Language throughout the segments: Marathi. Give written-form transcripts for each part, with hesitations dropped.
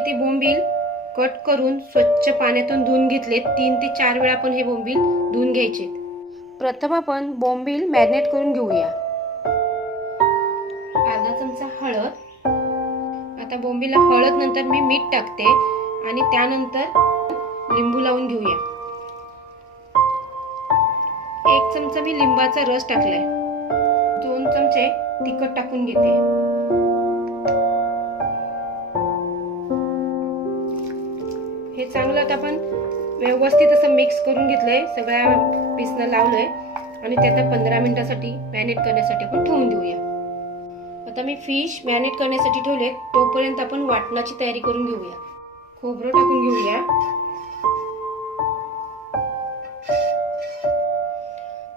इथे बोंबील कट करून स्वच्छ पाण्यातून धुवून घेतले. 3 ते 4 वेळा आपण हे बोंबील धुवून घ्यायचे. प्रथम आपण बोंबील मॅरिनेट करून घेऊया. अर्धा चमचा हळद. आता बोंबीला हळद नंतर मी मीठ टाकते आणि त्यानंतर लिंबू लावून घेऊया. 1 चमचा मी लिंबाचा रस टाकलाय. 2 चमचे तिखट टाकून घेते. हे चांगलं आता आपण व्यवस्थित असं मिक्स करून घेतलंय. सगळ्या पीसला लावलंय आणि ते आता 15 मिनिटासाठी मॅरिनेट करण्यासाठी आपण ठेवून देऊया. आता मी फिश मॅरिनेट करण्यासाठी ठेवले. तोपर्यंत आपण वाटणाची तयारी करून घेऊया. खोबरं टाकून घेऊया.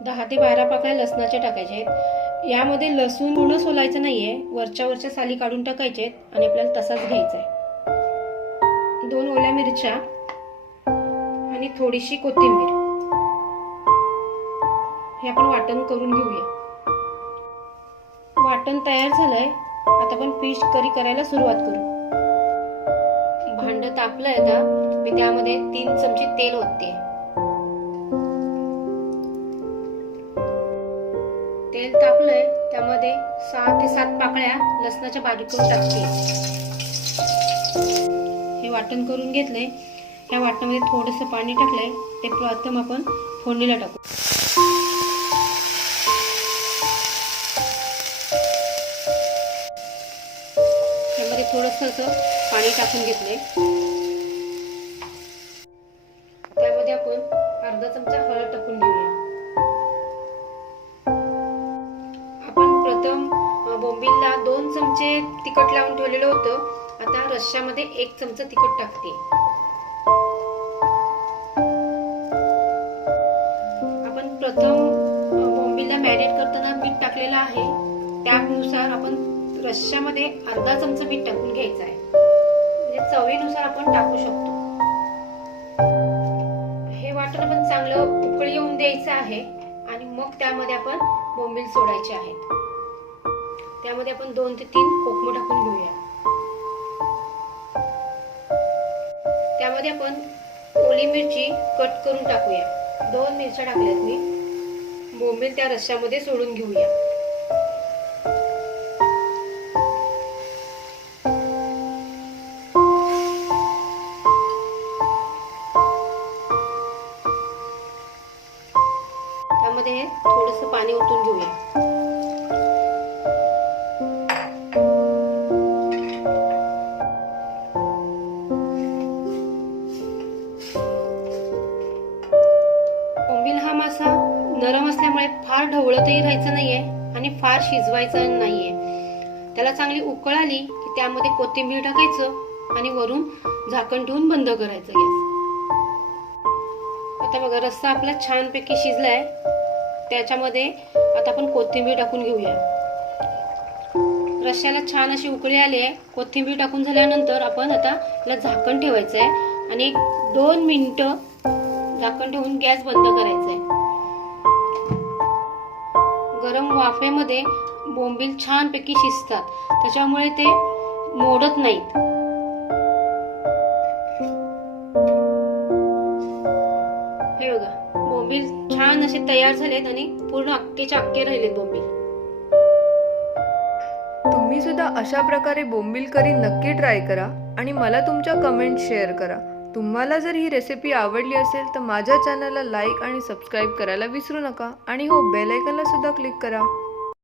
10 ते 12 पाकळ्या लसणाच्या टाकायच्या आहेत. यामध्ये लसूण पूर्ण सोलायचं नाहीये. वरच्या साली काढून टाकायचे आणि आपल्याला तसाच घ्यायचा आहे. 2 ओल्या मिरच्या आणि थोडीशी कोथिंबीर हे आपण वाटण करून घेऊया. वाटण तयार झालंय. आता आपण फिश करी करायला सुरुवात करू. भांड तापलंय. आता मी त्यामध्ये 3 चमचे तेल ओतते. तेल तापलंय. त्यामध्ये 6 ते 7 पाकळ्या लसणाच्या बारीक करून टाकते. हे वाटण करून घेतलंय. ह्या वाटणामध्ये थोडंसं पाणी टाकलंय. ते प्रथम आपण फोडणीला टाकू. त्यामध्ये थोडंसं असं पाणी टाकून घेतलंय. त्यामध्ये आपण अर्धा चमचा हळद टाकून घेऊया. आपण प्रथम बोंबीलला 2 चमचे तिखट लावून ठेवलेलं होतं. आता रश्श्यामध्ये 1 चमचा तिखट टाकते. आपण प्रथम बोंबीलला मॅरिनेट करताना मीठ टाकलेलं आहे. त्यानुसार आपण रश्श्यामध्ये अर्धा चमचा मीठ टाकून घ्यायचं आहे. म्हणजे चवीनुसार आपण टाकू शकतो. हे वाटण आपण चांगलं उकळी येऊन द्यायचं आहे आणि मग त्यामध्ये आपण बोंबील सोडायचे आहेत. त्यामध्ये आपण 2 ते 3 कोकम टाकून घेऊया. त्यामध्ये आपण ओली मिरची कट करून टाकूया. 2 मिरच्या टाकल्यात मी. बोंबील त्या रश्श्यामध्ये सोडून घेऊया. त्यामध्ये थोडंसं पाणी ओतून घेऊया. बोंबील हा मासा नरम असल्यामुळे फार ढवळतही राहायचं नाहीये आणि फार शिजवायचं नाहीये. त्याला चांगली उकळ आली की त्यामध्ये कोथिंबीर टाकायचं आणि वरून झाकण ठेवून बंद करायचं गॅस. आता बघा रस्सा आपला छानपैकी शिजलाय. त्याच्यामध्ये आता आपण कोथिंबीर टाकून घेऊया. रश्श्याला छान अशी उकळी आली आहे. कोथिंबीर टाकून झाल्यानंतर आपण आता याला झाकण ठेवायचं आहे आणि 2 मिनिटं झाकण ठेवून गॅस बंद करायचा आहे. गरम वाफेमध्ये बोंबील छानपैकी शिजतात. त्याच्यामुळे ते मोडत नाहीत. हे बघा बोंबील छान असे तयार झालेत आणि पूर्ण अक्केच्या अक्के राहिलेत बोंबील. तुम्ही सुद्धा अशा प्रकारे बोंबील करी नक्की ट्राय करा आणि मला तुमच्या कमेंट शेअर करा. तुम्हाला जर ही रेसिपी आवडली असेल तर माझ्या चॅनलला लाईक आणि सबस्क्राईब करायला विसरू नका आणि हो बेल आयकॉनला सुद्धा क्लिक करा.